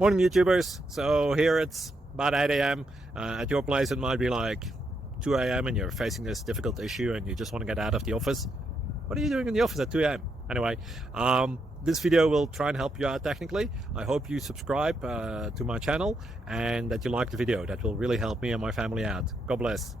Morning YouTubers. So here it's about 8 a.m. At your place it might be like 2 a.m. and you're facing this difficult issue and you just want to get out of the office. What are you doing in the office at 2 a.m.? Anyway, this video will try and help you out technically. I hope you subscribe to my channel and that you like the video. That will really help me and my family out. God bless.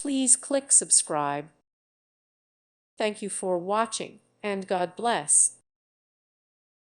Please click subscribe. Thank you for watching, and God bless.